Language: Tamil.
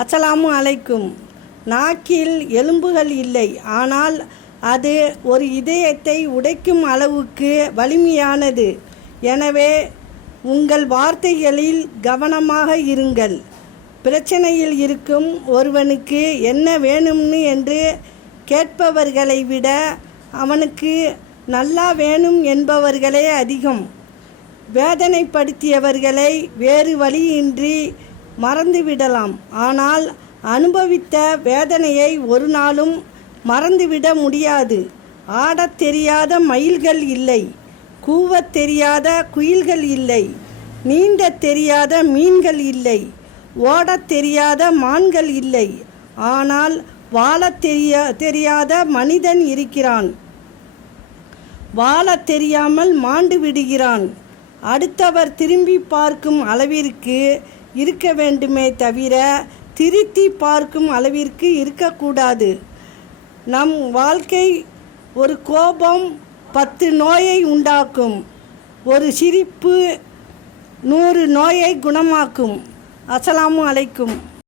அஸ்ஸலாமு அலைக்கும். நாக்கில் எலும்புகள் இல்லை, ஆனால் அது ஒரு இதயத்தை உடைக்கும் அளவுக்கு வலிமையானது. எனவே உங்கள் வார்த்தைகளில் கவனமாக இருங்கள். பிரச்சனையில் இருக்கும் ஒருவனுக்கு என்ன வேணும்னு என்று கேட்பவர்களை விட அவனுக்கு நல்லா வேணும் என்பவர்களே அதிகம். வேதனைப்படுத்தியவர்களை வேறு வழியின்றி மறந்துவிடலாம், ஆனால் அனுபவித்த வேதனையை ஒரு நாளும் மறந்துவிட முடியாது. ஆடத் தெரியாத மயில்கள் இல்லை, கூவத் தெரியாத குயில்கள் இல்லை, நீந்தத் தெரியாத மீன்கள் இல்லை, ஓடத் தெரியாத மான்கள் இல்லை, ஆனால் வாழத் தெரியாத மனிதன் இருக்கிறான். வாழத் தெரியாமல் மாண்டு விடுகிறான். அடுத்தவர் திரும்பி பார்க்கும் அளவிற்கு இருக்க வேண்டுமே தவிர திருத்தி பார்க்கும் அளவிற்கு இருக்கக்கூடாது. நம் வாழ்க்கை ஒரு கோபம் 10 நோயை உண்டாக்கும், ஒரு சிரிப்பு 100 நோயை குணமாக்கும். அஸ்ஸலாமு அலைக்கும்.